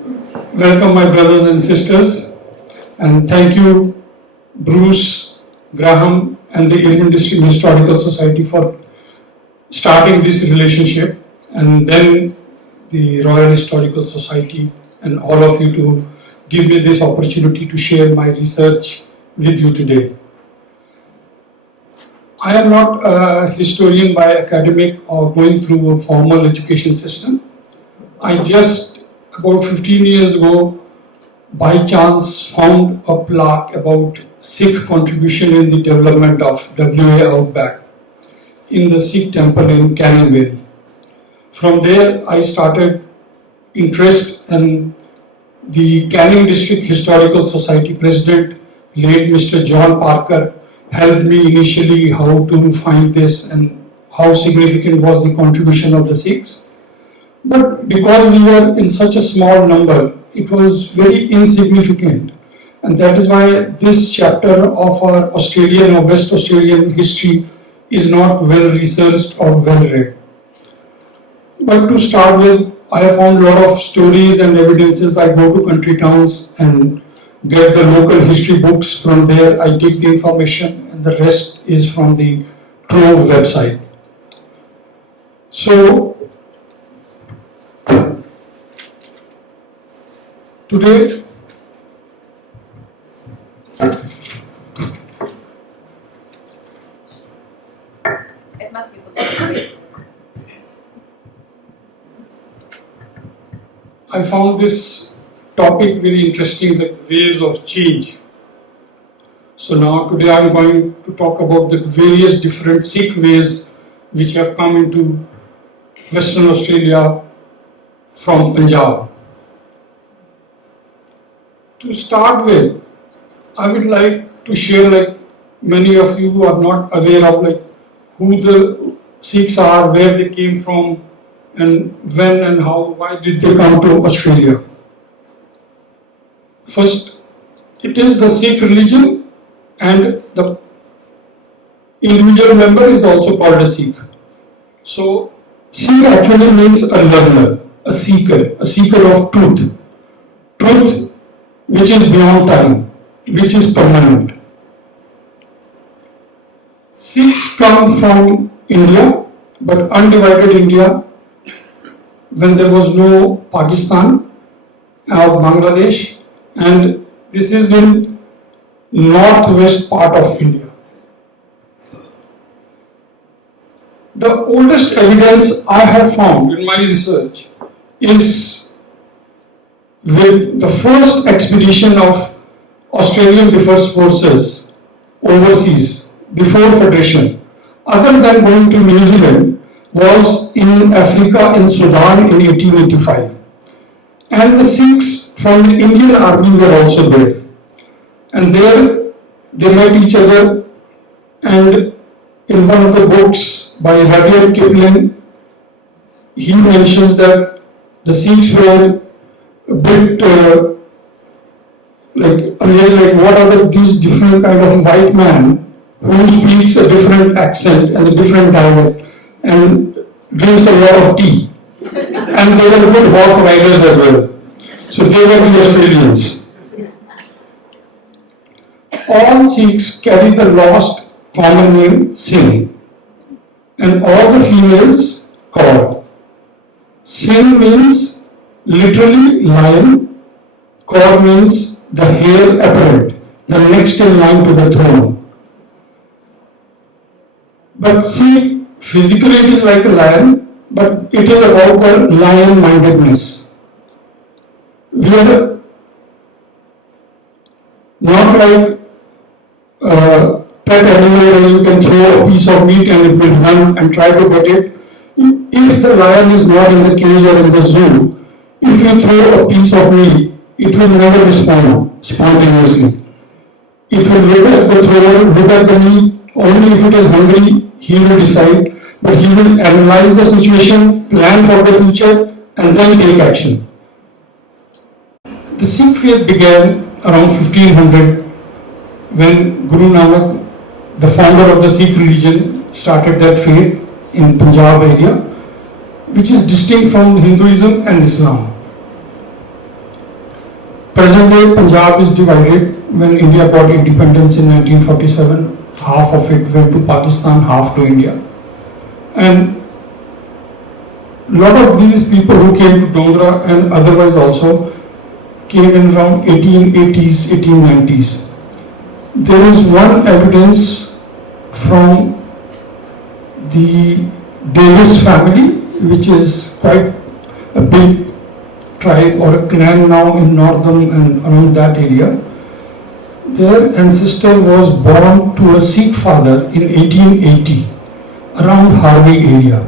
Welcome, my brothers and sisters, and thank you, Bruce, Graham, and the Indian District Historical Society for starting this relationship, and then the Royal Historical Society and all of you to give me this opportunity to share my research with you today. I am not a historian by academic or going through a formal education system. I just about 15 years ago, by chance, found a plaque about Sikh contribution in the development of WA Outback in the Sikh temple in Canning Vale. From there, I started interest, and the Canning District Historical Society President, late Mr. John Parker, helped me initially how to find this and how significant was the contribution of the Sikhs. But because we were in such a small number, it was very insignificant. And that is why this chapter of our Australian or West Australian history is not well researched or well read. But to start with, I have found a lot of stories and evidences. I go to country towns and get the local history books. From there, I take the information, and the rest is from the Trove website. So, today, it must be the library. I found this topic very interesting, like waves of change. So now today I'm going to talk about the various different Sikh waves which have come into Western Australia from Punjab. To start with, I would like to share, like many of you who are not aware of like who the Sikhs are, where they came from, and when and how, why did they come to Australia. First, it is the Sikh religion, and the individual member is also called a Sikh. So, Sikh actually means a learner, a seeker of truth. Truth which is beyond time, which is permanent. Sikhs come from India, but undivided India, when there was no Pakistan or Bangladesh, and this is in northwest part of India. The oldest evidence I have found in my research is with the first expedition of Australian Defence Forces overseas before Federation, other than going to New Zealand, was in Africa, in Sudan in 1885. And the Sikhs from the Indian army were also there. And there they met each other, and in one of the books by Rudyard Kipling, he mentions that the Sikhs were a bit like what are these different kind of white man who speaks a different accent and a different dialect and drinks a lot of tea, and they were good horse riders as well. So they were the Australians. All Sikhs carry the lost common name Singh, and all the females called. Singh means literally lion, Kaur means the heir apparent, the next in line to the throne. But see, physically it is like a lion, but it is about the lion-mindedness. We are not like pet animal where you can throw a piece of meat and it will run and try to get it. If the lion is not in the cage or in the zoo, if you throw a piece of meat, it will never respond spontaneously. It will look at the thrower, look at the meat, only if it is hungry, he will decide, but he will analyze the situation, plan for the future, and then take action. The Sikh faith began around 1500 when Guru Nanak, the founder of the Sikh religion, started that faith in Punjab area, which is distinct from Hinduism and Islam. Present day Punjab is divided. When India got independence in 1947, half of it went to Pakistan, half to India. And a lot of these people who came to Dongra and otherwise also came in around 1880s, 1890s. There is one evidence from the Davis family, which is quite a big tribe or a clan now in northern and around that area. Their ancestor was born to a Sikh father in 1880 around Harvey area.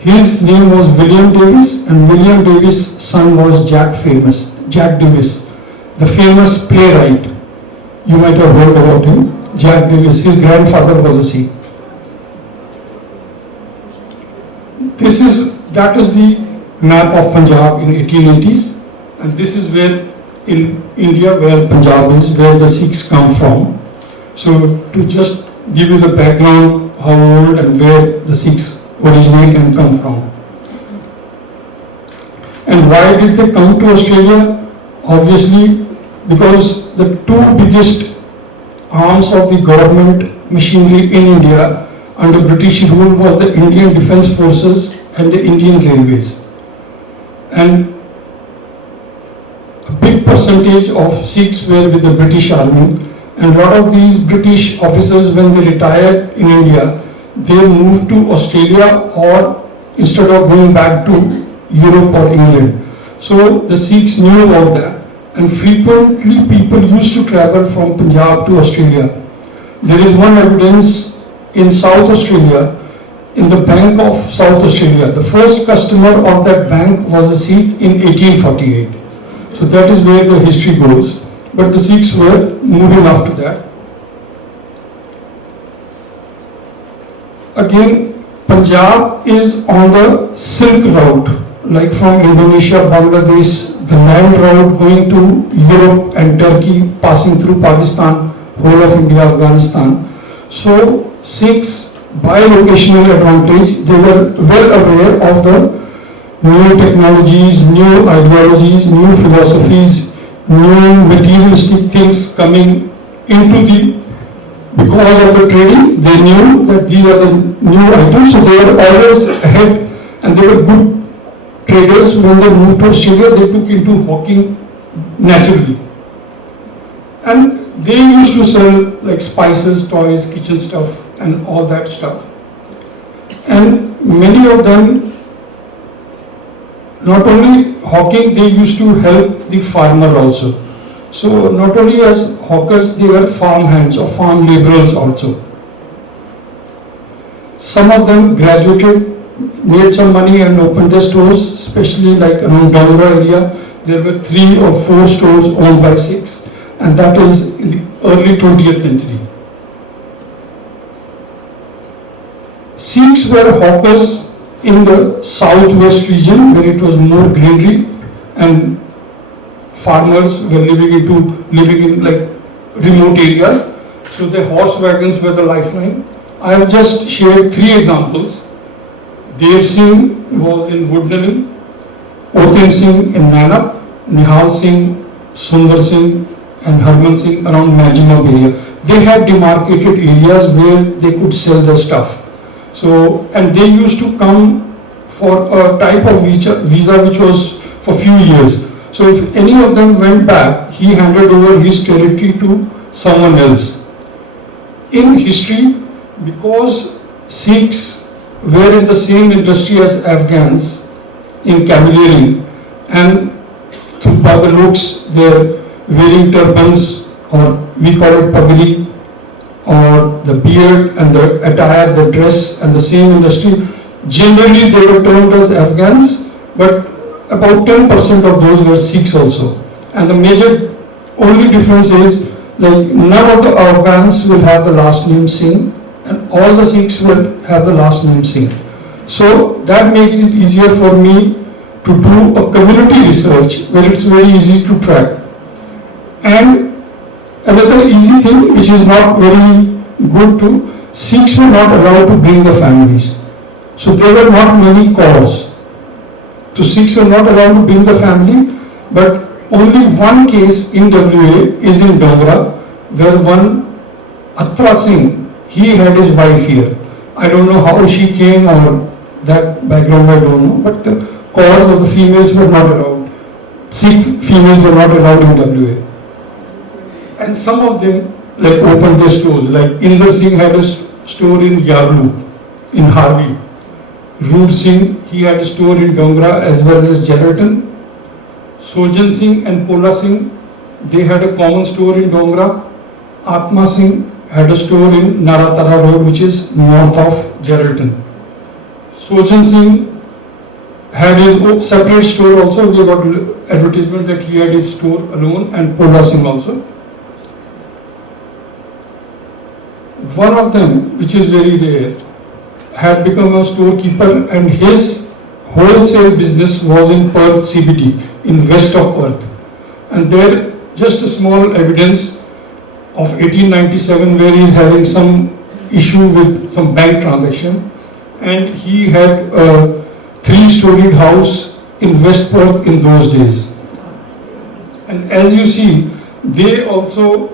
His name was William Davis, and William Davis' son was Jack Davis, the famous playwright. You might have heard about him, Jack Davis. His grandfather was a Sikh. That is the map of Punjab in 1880s, and this is where in India where Punjab is, where the Sikhs come from. So to just give you the background, how old and where the Sikhs originate and come from. And why did they come to Australia? Obviously, because the two biggest arms of the government machinery in India under British rule was the Indian Defence Forces and the Indian Railways. And a big percentage of Sikhs were with the British Army, and a lot of these British officers, when they retired in India, they moved to Australia or instead of going back to Europe or England. So the Sikhs knew about that, and frequently people used to travel from Punjab to Australia. There is one evidence in South Australia, in the Bank of South Australia. The first customer of that bank was a Sikh in 1848. So that is where the history goes. But the Sikhs were moving after that. Again, Punjab is on the Silk route, like from Indonesia, Bangladesh, the land route going to Europe and Turkey, passing through Pakistan, whole of India, Afghanistan. So Sikhs, by locational advantage, they were well aware of the new technologies, new ideologies, new philosophies, new materialistic things coming into the, because of the trading, they knew that these are the new items, so they were always ahead, and they were good traders. When they moved to Australia, they took into hawking naturally. And they used to sell like spices, toys, kitchen stuff, and all that stuff. And many of them, not only hawking, they used to help the farmer also. So not only as hawkers, they were farm hands or farm laborers also. Some of them graduated, made some money and opened their stores, especially like around Dongra area. There were 3 or 4 stores owned by Sikhs, and that is in the early 20th century. Sikhs were hawkers in the southwest region where it was more greenery, and farmers were living in like remote areas. So the horse wagons were the lifeline. I have just shared 3 examples. Dev Singh was in Woodnalling, Otem Singh in Nanak, Nihal Singh, Sundar Singh and Harman Singh around Majimab area. They had demarcated areas where they could sell their stuff. So, and they used to come for a type of visa which was for few years. So if any of them went back, he handed over his territory to someone else. In history, because Sikhs were in the same industry as Afghans in cavalry, and by the looks they're wearing turbans, or we call it pagri, or the beard and the attire, the dress, and the same industry. Generally they were termed as Afghans, but about 10% of those were Sikhs also. And the major only difference is, like, none of the Afghans will have the last name Singh, and all the Sikhs will have the last name Singh. So that makes it easier for me to do a community research where it's very easy to track. And another easy thing which is not very good too, Sikhs were not allowed to bring the families. So there were not many calls. So Sikhs were not allowed to bring the family, but only one case in WA is in Dogra, where one Atra Singh, he had his wife here. I don't know how she came or that background I don't know, but the cause of the females were not allowed. Sikh females were not allowed in WA. And some of them like opened their stores, like Inder Singh had a store in Yarlu, in Harvey. Root Singh, he had a store in Dongra as well as Geraldton. Sojan Singh and Pola Singh, they had a common store in Dongra. Atma Singh had a store in Naratara Road, which is north of Geraldton. Sojan Singh had his own separate store also. We got advertisement that he had his store alone, and Pola Singh also. One of them, which is very rare, had become a storekeeper, and his wholesale business was in Perth CBD, in west of Perth. And there, just a small evidence of 1897 where he is having some issue with some bank transaction, and he had a 3-storied house in West Perth in those days. And as you see, they also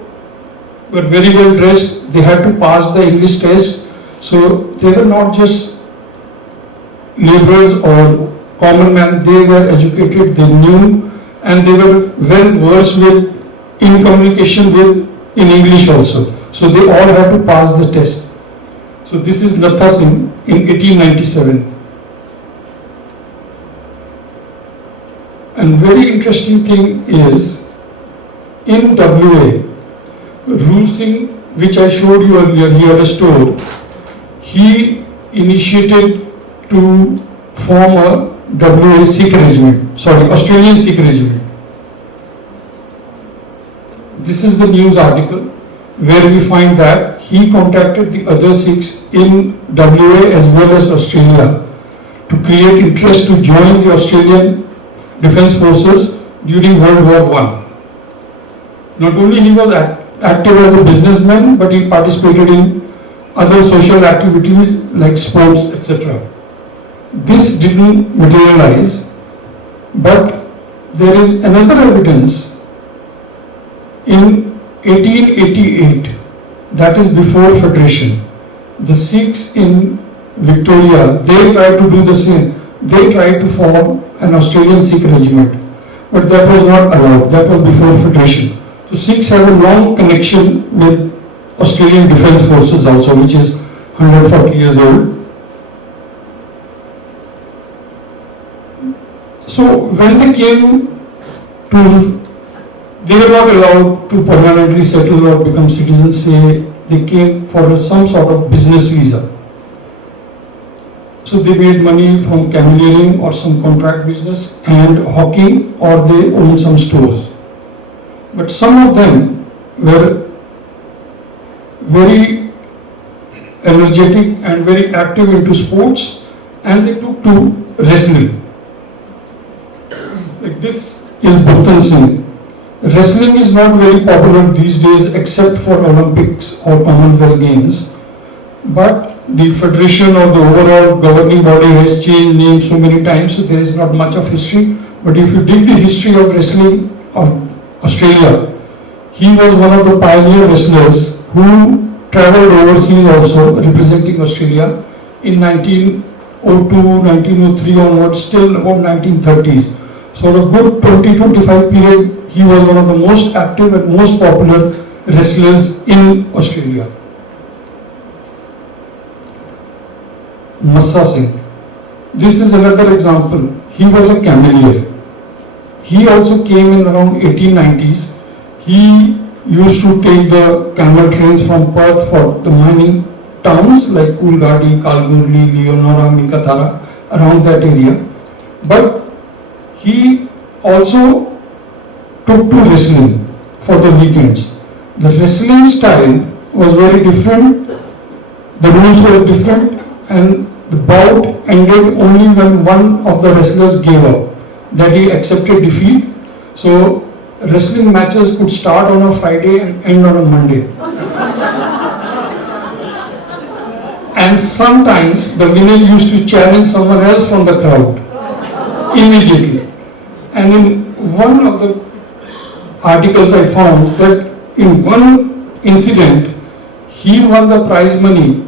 were very well dressed. They had to pass the English test, so they were not just laborers or common men. They were educated, they knew, and they were well versed with in communication with in English also. So they all had to pass the test. So this is Latha Singh in 1897. And very interesting thing is, in WA, Root Singh, which I showed you earlier, he had a store. He initiated to form a WA Sikh regiment, Australian Sikh regiment. This is the news article where we find that he contacted the other Sikhs in WA as well as Australia to create interest to join the Australian Defence Forces during World War I. Not only he was active as a businessman, but he participated in other social activities like sports, etc. This didn't materialize, but there is another evidence in 1888, that is before Federation. The Sikhs in Victoria, they tried to do the same. They tried to form an Australian Sikh regiment, but that was not allowed. That was before Federation. So Sikhs have a long connection with Australian Defence Forces also, which is 140 years old. So when they came to, they were not allowed to permanently settle or become citizens, say they came for some sort of business visa. So they made money from camelliering or some contract business and hawking, or they owned some stores. But some of them were very energetic and very active into sports, and they took to wrestling. Like this is Bhuttan Singh. Wrestling is not very popular these days except for Olympics or Commonwealth Games, but the federation or the overall governing body has changed names so many times, so there is not much of history. But if you dig the history of wrestling of Australia, he was one of the pioneer wrestlers who travelled overseas also representing Australia in 1902, 1903 onwards till about 1930s. So a good 20-25 period, he was one of the most active and most popular wrestlers in Australia. Massa Singh. This is another example. He was a cameleer. He also came in around 1890s. He used to take the camel trains from Perth for the mining towns like Coolgardie, Kalgoorlie, Leonora, Meekatharra, around that area. But he also took to wrestling for the weekends. The wrestling style was very different, the rules were different, and the bout ended only when one of the wrestlers gave up, that he accepted defeat. So wrestling matches could start on a Friday and end on a Monday. And sometimes the winner used to challenge someone else from the crowd immediately. And in one of the articles I found that in one incident, he won the prize money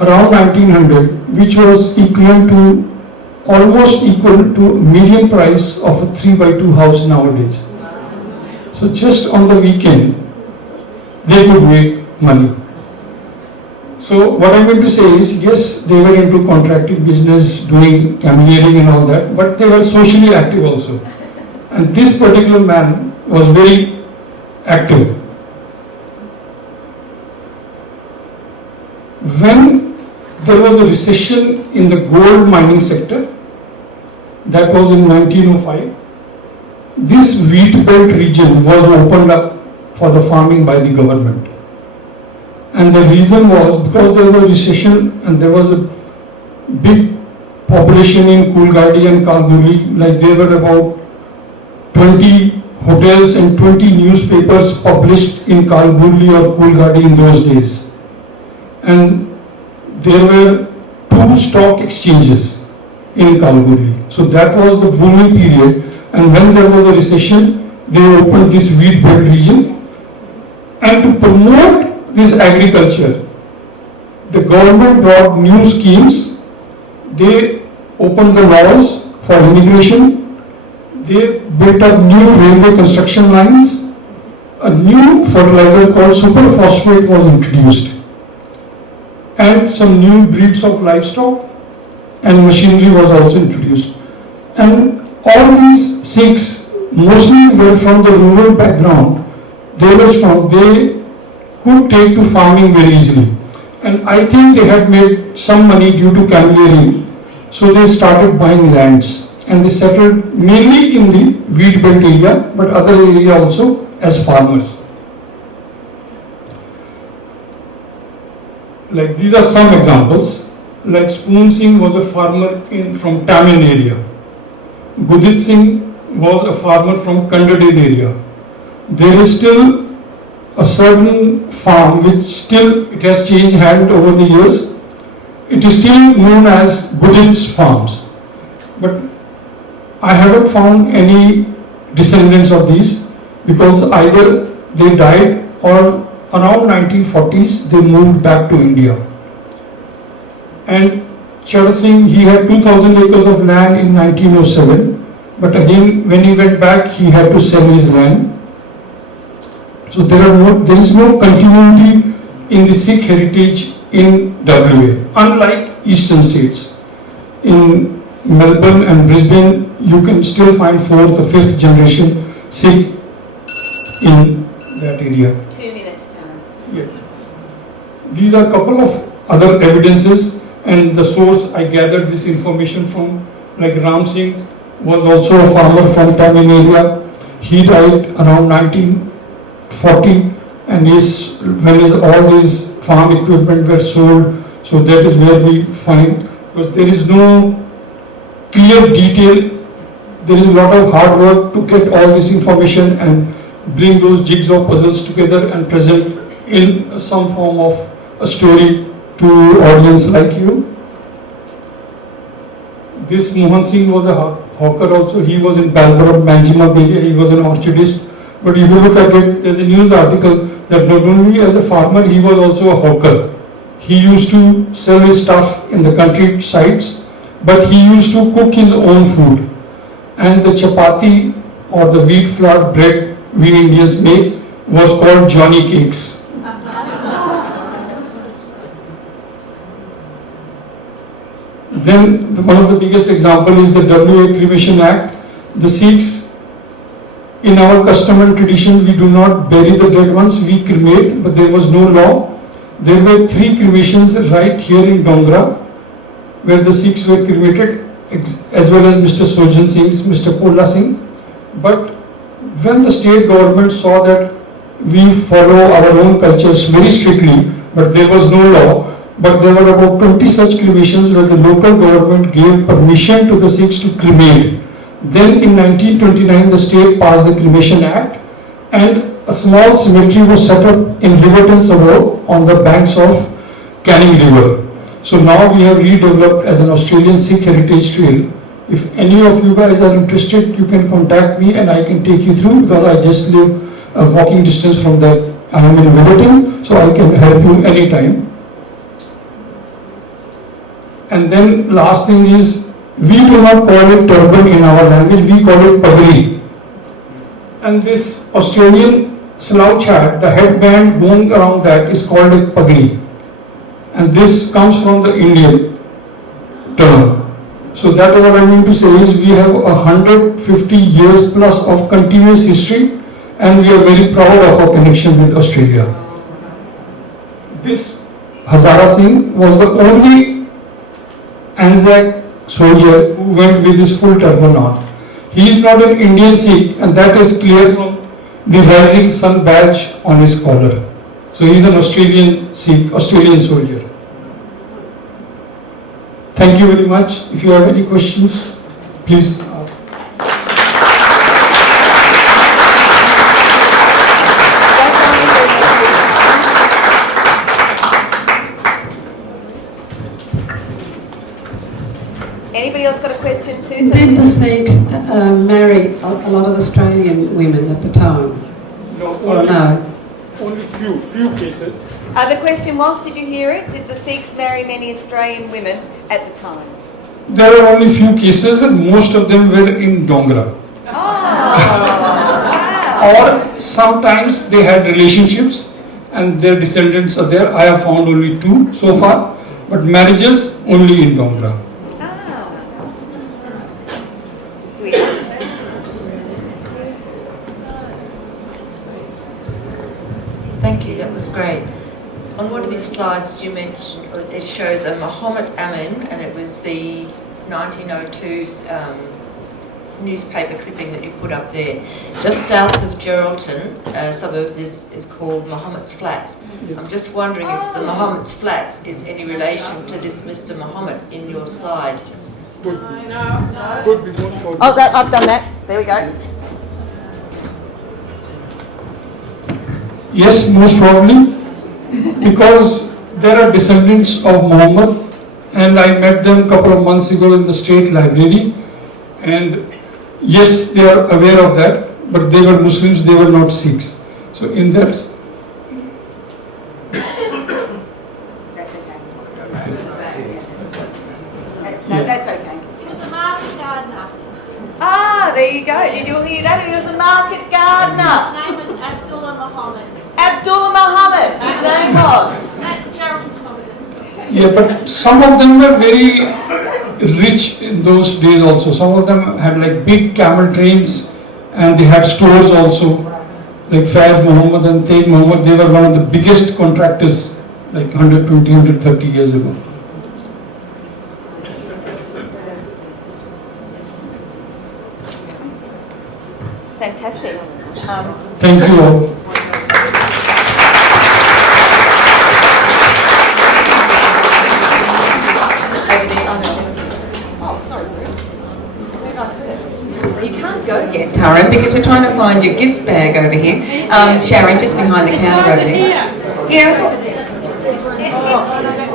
around 1900, which was equivalent to almost equal to median price of a 3x2 house nowadays. So just on the weekend, they could make money. So what I meant to say is, yes, they were into contracting business, doing camelliering and all that, but they were socially active also. And this particular man was very active. When there was a recession in the gold mining sector, that was in 1905, this wheat belt region was opened up for the farming by the government. And the reason was because there was a recession and there was a big population in Coolgardie and Kalgoorlie, like there were about 20 hotels and 20 newspapers published in Kalgoorlie or Coolgardie in those days. And there were 2 stock exchanges in Kalgoorlie. So that was the booming period. And when there was a recession, they opened this wheat belt region. And to promote this agriculture, the government brought new schemes. They opened the laws for immigration. They built up new railway construction lines. A new fertilizer called superphosphate was introduced. And some new breeds of livestock and machinery was also introduced. And all these Sikhs mostly were from the rural background. They could take to farming very easily. And I think they had made some money due to camelliering. So they started buying lands and they settled mainly in the wheat belt area, but other area also as farmers. Like these are some examples. Like Spoon Singh was a farmer from Tamil area. Gudit Singh was a farmer from Kandadin area. There is still a certain farm which still, it has changed hand over the years. It is still known as Gudit's farms. But I haven't found any descendants of these because either they died or around 1940s they moved back to India. And Chhara Singh, he had 2,000 acres of land in 1907, but again when he went back he had to sell his land. So there is no continuity in the Sikh heritage in WA, unlike eastern states. In Melbourne and Brisbane, you can still find 4th or 5th generation Sikh in that area. 2 minutes, Tarun. Yeah. These are a couple of other evidences, and the source I gathered this information from, like Ram Singh was also a farmer from Tamil area. He died around 1940, and when all these farm equipment were sold, so that is where we find, because there is no clear detail, there is a lot of hard work to get all this information and bring those jigsaw puzzles together and present in some form of a story to audience like you. This Mohan Singh was a hawker also. He was in Balbaram, Manjima area. He was an orchardist. But if you look at it, there's a news article that not only as a farmer, he was also a hawker. He used to sell his stuff in the countrysides, but he used to cook his own food. And the chapati or the wheat flour bread we Indians make was called Johnny Cakes. Then one of the biggest example is the WA Cremation Act. The Sikhs, in our custom and tradition, we do not bury the dead ones, we cremate, but there was no law. There were 3 cremations right here in Dongra, where the Sikhs were cremated, as well as Mr. Sojan Singh's, Mr. Pola Singh. But when the state government saw that we follow our own cultures very strictly, but there was no law, but there were about 20 such cremations where the local government gave permission to the Sikhs to cremate. Then in 1929 the state passed the Cremation Act, and a small cemetery was set up in Riverton suburb on the banks of Canning River. So now we have redeveloped as an Australian Sikh heritage trail If any of you guys are interested, you can contact me and I can take you through, because I just live a walking distance from that. I am in Willerton, so I can help you anytime. And then last thing is, we do not call it turban in our language, we call it pagri. And this Australian slouch hat, the headband going around that is called a pagri. And this comes from the Indian term. So that what I mean to say is, we have 150 years plus of continuous history, and we are very proud of our connection with Australia. This Hazara Singh was the only Anzac soldier who went with his full turban on. He is not an Indian Sikh, and that is clear from the rising sun badge on his collar. So he is an Australian Sikh, Australian soldier. Thank you very much. If you have any questions, please ask. Anybody else got a question too? Did the Sikhs marry a lot of Australian women at the time? No, Or no? only few cases. The question was, did you hear it? Did the Sikhs marry many Australian women at the time? There are only few cases, and most of them were in Dongra. Or sometimes they had relationships and their descendants are there. I have found only 2 so far, but marriages only in Dongra. Thank you, that was great. On one of your slides you mentioned, or it shows a Muhammad Amin, and it was the 1902's newspaper clipping that you put up there. Just south of Geraldton, a suburb of this is called Muhammad's Flats. I'm just wondering if the Muhammad's Flats is any relation to this Mr. Muhammad in your slide. Could be most probably. Oh, I've done that. There we go. Yes, most probably, because there are descendants of Muhammad, and I met them a couple of months ago in the state library, and yes, they are aware of that, but they were Muslims, they were not Sikhs. So in that... That's okay. No, that's okay. He was a market gardener. Ah, there you go. Did you hear that? He was a market gardener. His name was Abdullah Muhammad. Abdullah Muhammad, his name was. That's Gerald's Muhammad. Yeah, but some of them were very rich in those days also. Some of them had like big camel trains, and they had stores also, like Faiz Muhammad and Taib Muhammad. They were one of the biggest contractors like 120, 130 years ago. Fantastic. Thank you all. Oh, sorry, Bruce. Move on to it. You can't go yet, Tarun, because we're trying to find your gift bag over here. Sharon, just behind the counter over there. Yeah.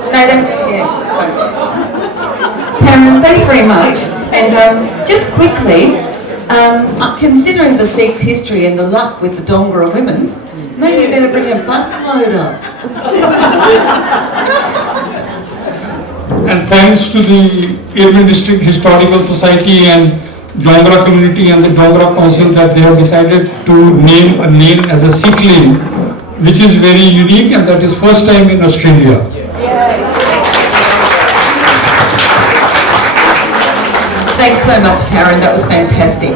No, that's, yeah. So, Tarun, thanks very much. And just quickly, considering the Sikhs' history and the luck with the Dongra women, maybe you better bring a busload up. And thanks to the Irwin District Historical Society and Dongra community and the Dongra Council that they have decided to name a lane as a Sikh lane, which is very unique, and that is first time in Australia. Yay. Thanks so much, Tarun, that was fantastic.